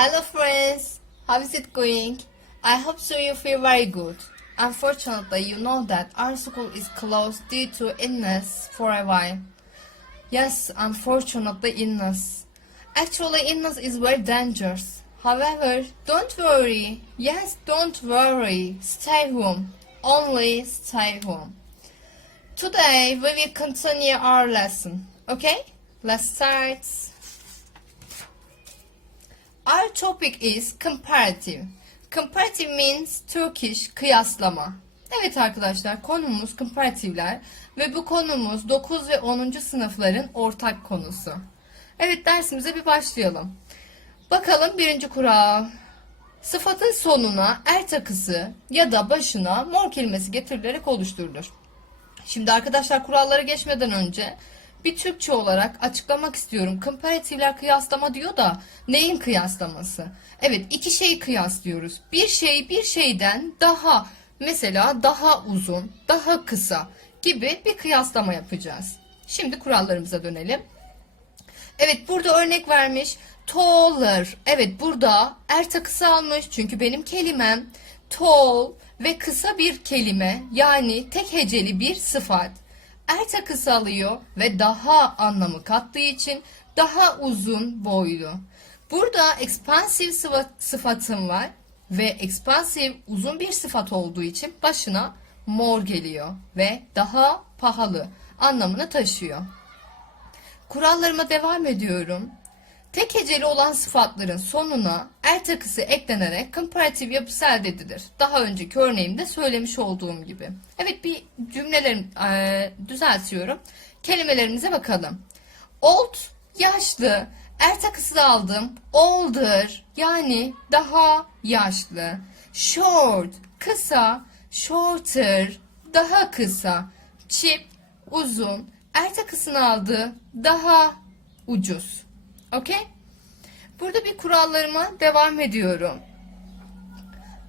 Hello friends, how is it going? I hope so you feel very good. Unfortunately, you know that our school is closed due to illness for a while. Yes, unfortunately illness. Actually illness is very dangerous. However, don't worry. Yes, don't worry. Stay home. Only stay home. Today we will continue our lesson. Okay? Let's start. Our topic is comparative. Comparative means Turkish kıyaslama. Evet arkadaşlar konumuz komparatifler ve bu konumuz 9 ve 10. sınıfların ortak konusu. Evet dersimize bir başlayalım. Bakalım birinci kural. Sıfatın sonuna er takısı ya da başına mor kelimesi getirilerek oluşturulur. Şimdi arkadaşlar kurallara geçmeden önce bir Türkçe olarak açıklamak istiyorum. Komparatifler kıyaslama diyor da neyin kıyaslaması? Evet iki şeyi kıyaslıyoruz. Bir şey bir şeyden daha mesela daha uzun, daha kısa gibi bir kıyaslama yapacağız. Şimdi kurallarımıza dönelim. Evet burada örnek vermiş. Taller. Evet burada er takısı almış. Çünkü benim kelimem tall ve kısa bir kelime yani tek heceli bir sıfat. Er takısı alıyor ve daha anlamı kattığı için daha uzun boylu. Burada sıfa- sıfatım var ve expansive uzun bir sıfat olduğu için başına more geliyor ve daha pahalı anlamını taşıyor. Kurallarıma devam ediyorum. Tek heceli olan sıfatların sonuna er takısı eklenerek komparatif yapısı elde edilir. Daha önceki örneğimde söylemiş olduğum gibi. Evet bir cümlelerim eee, düzeltiyorum. Kelimelerimize bakalım. Old yaşlı. Er takısı aldım. Older yani daha yaşlı. Short kısa. Shorter daha kısa. Cheap uzun. Er takısını aldı. Daha ucuz. Okey? Burada bir kurallarıma devam ediyorum.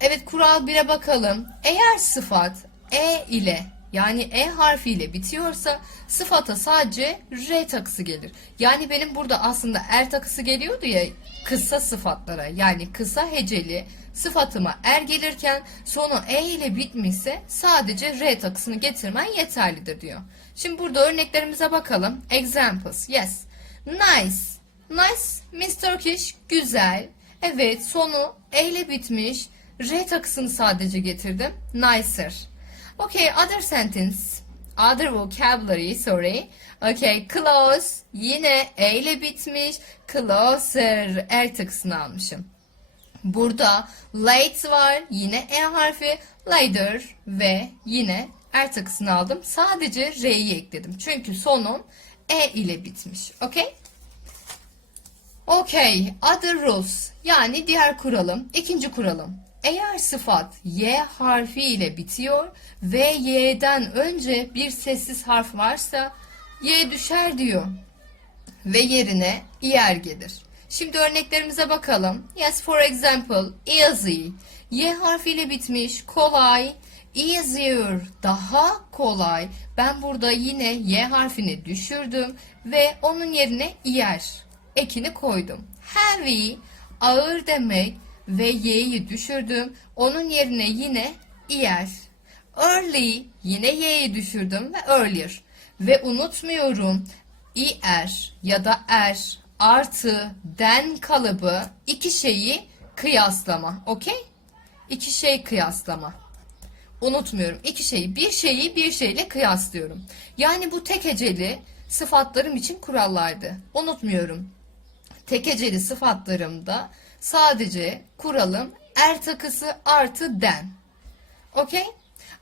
Evet kural 1'e bakalım. Eğer sıfat e ile yani e harfiyle bitiyorsa sıfata sadece r takısı gelir. Yani benim burada aslında er takısı geliyordu ya kısa sıfatlara yani kısa heceli sıfatıma er gelirken sonu e ile bitmişse sadece r takısını getirmen yeterlidir diyor. Şimdi burada örneklerimize bakalım. Examples. Yes. Nice. Nice means Turkish. Güzel. Evet sonu e ile bitmiş. R takısını sadece getirdim. Nicer. Okay, other sentence. Other vocabulary, sorry. Okay, close. Yine e ile bitmiş. Closer. Er takısını almışım. Burada late var. Yine e harfi. Later ve yine er takısını aldım. Sadece r'yi ekledim. Çünkü sonun e ile bitmiş. Okay? Okay, other rules yani diğer kuralım, ikinci kuralım. Eğer sıfat y harfi ile bitiyor ve y'den önce bir sessiz harf varsa y düşer diyor ve yerine er gelir. Şimdi örneklerimize bakalım. Yes, for example, easy. Y harfiyle bitmiş, kolay. Easier, daha kolay. Ben burada yine Y harfini düşürdüm ve onun yerine er ekini koydum. Heavy, ağır demek ve Y'yi düşürdüm. Onun yerine yine er. Early, yine Y'yi düşürdüm ve earlier. Ve unutmuyorum er ya da er artı den kalıbı iki şeyi kıyaslama. Okey? İki şey kıyaslama. Unutmuyorum. iki şeyi. Bir şeyi bir şeyle kıyaslıyorum. Yani bu tek heceli sıfatlarım için kurallardı. Unutmuyorum. Tek heceli sıfatlarımda sadece kuralım er takısı artı den. Okay?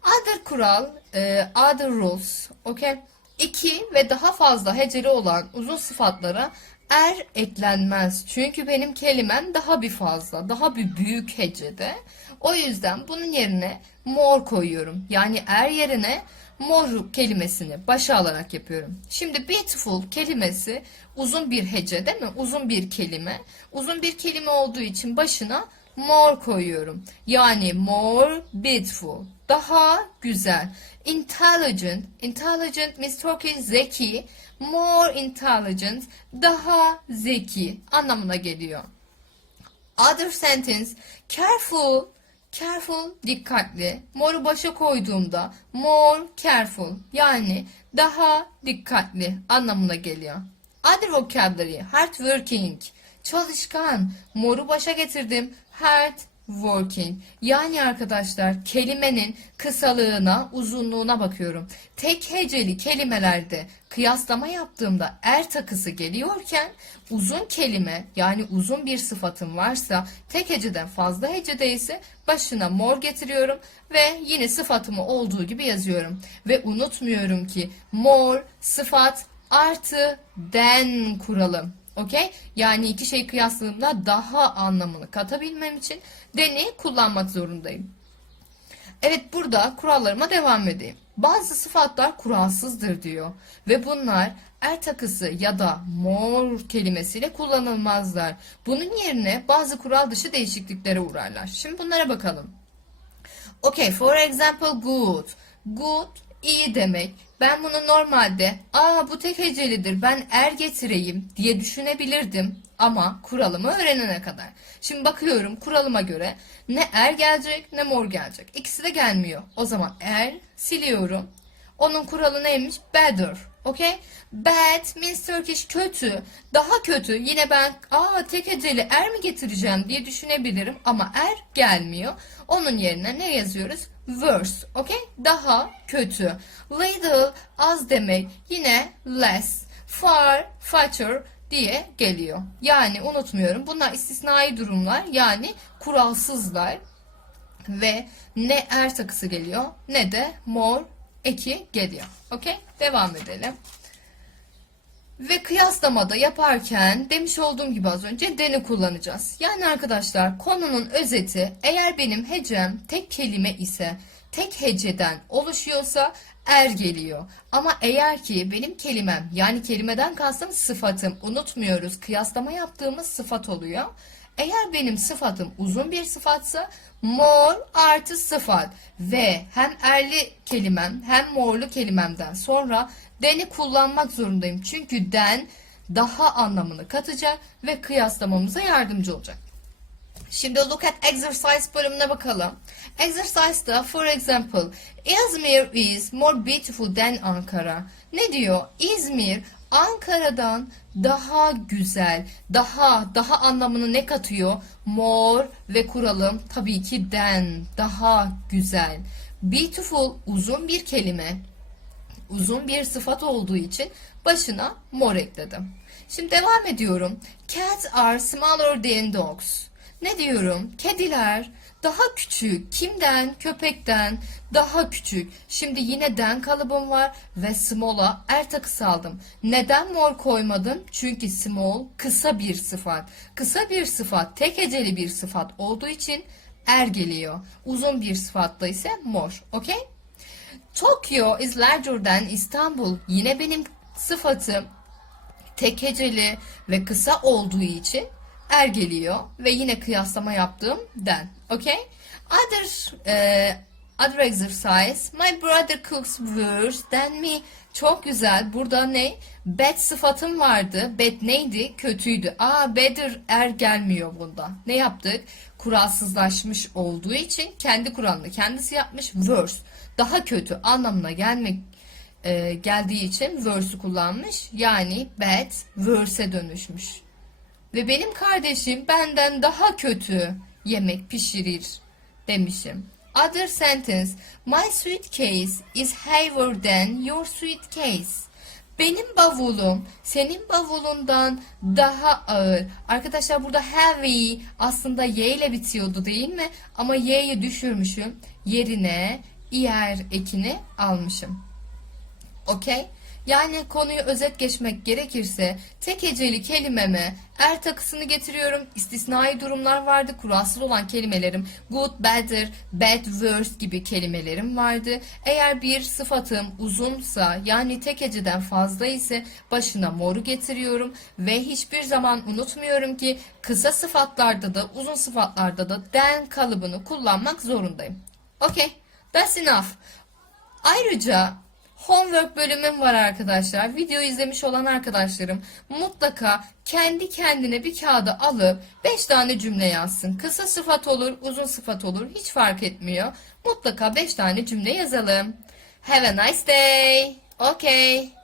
Other kural, e, other rules, okay? İki ve daha fazla heceli olan uzun sıfatlara er eklenmez. Çünkü benim kelimem daha bir fazla, daha bir büyük hecede. O yüzden bunun yerine more koyuyorum. Yani er yerine more kelimesini başa alarak yapıyorum. Şimdi beautiful kelimesi uzun bir hece değil mi? Uzun bir kelime. Uzun bir kelime olduğu için başına more koyuyorum. Yani more beautiful. Daha güzel. Intelligent. Intelligent means Turkish zeki. More intelligent. Daha zeki anlamına geliyor. Other sentence. Careful. Careful dikkatli. Moru başa koyduğumda more careful yani daha dikkatli anlamına geliyor. Other vocabulary hard working çalışkan. Moru başa getirdim. Hard working. Yani arkadaşlar kelimenin kısalığına, uzunluğuna bakıyorum. Tek heceli kelimelerde kıyaslama yaptığımda er takısı geliyorken uzun kelime yani uzun bir sıfatım varsa tek heceden fazla hecede ise başına mor getiriyorum ve yine sıfatımı olduğu gibi yazıyorum. Ve unutmuyorum ki mor sıfat artı den kuralım. Okey? Yani iki şeyi kıyasladığımda daha anlamını katabilmem için deni kullanmak zorundayım. Evet burada kurallarıma devam edeyim. Bazı sıfatlar kuralsızdır diyor ve bunlar er takısı ya da mor kelimesiyle kullanılmazlar. Bunun yerine bazı kural dışı değişikliklere uğrarlar. Şimdi bunlara bakalım. Okay, for example good. Good iyi demek. Ben bunu normalde aa bu tek hecelidir ben er getireyim diye düşünebilirdim ama kuralımı öğrenene kadar. Şimdi bakıyorum kuralıma göre ne er gelecek ne mor gelecek. İkisi de gelmiyor. O zaman er siliyorum. Onun kuralı neymiş? Better. Okay? Bad means Turkish kötü. Daha kötü. Yine ben aa tek heceli er mi getireceğim diye düşünebilirim ama er gelmiyor. Onun yerine ne yazıyoruz? Worse. Okay? Daha kötü. Little az demek. Yine less. Far, farther diye geliyor. Yani unutmuyorum. Bunlar istisnai durumlar. Yani kuralsızlar. Ve ne er takısı geliyor ne de more eki geliyor. Okey? Devam edelim. Ve kıyaslamada yaparken demiş olduğum gibi az önce deni kullanacağız. Yani arkadaşlar konunun özeti eğer benim hecem tek kelime ise tek heceden oluşuyorsa er geliyor. Ama eğer ki benim kelimem yani kelimeden kastım sıfatım unutmuyoruz kıyaslama yaptığımız sıfat oluyor. Eğer benim sıfatım uzun bir sıfatsa mor artı sıfat ve hem erli kelimem hem morlu kelimemden sonra deni kullanmak zorundayım. Çünkü den daha anlamını katacak ve kıyaslamamıza yardımcı olacak. Şimdi look at exercise bölümüne bakalım. Exercise'da for example İzmir is more beautiful than Ankara. Ne diyor? İzmir Ankara'dan daha güzel, daha daha anlamını ne katıyor? More ve kuralım tabii ki than, daha güzel. Beautiful uzun bir kelime, uzun bir sıfat olduğu için başına more ekledim. Şimdi devam ediyorum. Cats are smaller than dogs. Ne diyorum? Kediler daha küçük. Kimden? Köpekten daha küçük. Şimdi yine den kalıbım var ve small'a er takısı aldım. Neden mor koymadım? Çünkü small kısa bir sıfat. Kısa bir sıfat, tek heceli bir sıfat olduğu için er geliyor. Uzun bir sıfatla ise mor. Okey? Tokyo is larger than Istanbul. Yine benim sıfatım tek heceli ve kısa olduğu için er geliyor ve yine kıyaslama yaptığım den. Okay? Other eh, other exercise. My brother cooks worse than me. Çok güzel. Burada ne? Bad sıfatım vardı. Bad neydi? Kötüydü. Aa better er gelmiyor bunda. Ne yaptık? Kuralsızlaşmış olduğu için kendi kuralını kendisi yapmış. Worse. Daha kötü anlamına gelmek e, geldiği için worse'ü kullanmış. Yani bad worse'e dönüşmüş. Ve benim kardeşim benden daha kötü yemek pişirir demişim. Other sentence. My suitcase is heavier than your suitcase. Benim bavulum senin bavulundan daha ağır. Arkadaşlar burada heavy aslında y ile bitiyordu değil mi? Ama y'yi düşürmüşüm. Yerine er ekini almışım. Okey? Yani konuyu özet geçmek gerekirse tek heceli kelimeme er takısını getiriyorum. İstisnai durumlar vardı. Kuralsız olan kelimelerim good, better, bad, worse gibi kelimelerim vardı. Eğer bir sıfatım uzunsa yani tek heceden fazla ise başına moru getiriyorum ve hiçbir zaman unutmuyorum ki kısa sıfatlarda da uzun sıfatlarda da den kalıbını kullanmak zorundayım. Okay, that's enough. Ayrıca homework bölümüm var arkadaşlar. Video izlemiş olan arkadaşlarım mutlaka kendi kendine bir kağıda alıp 5 tane cümle yazsın. Kısa sıfat olur, uzun sıfat olur. Hiç fark etmiyor. Mutlaka 5 tane cümle yazalım. Have a nice day. Okay.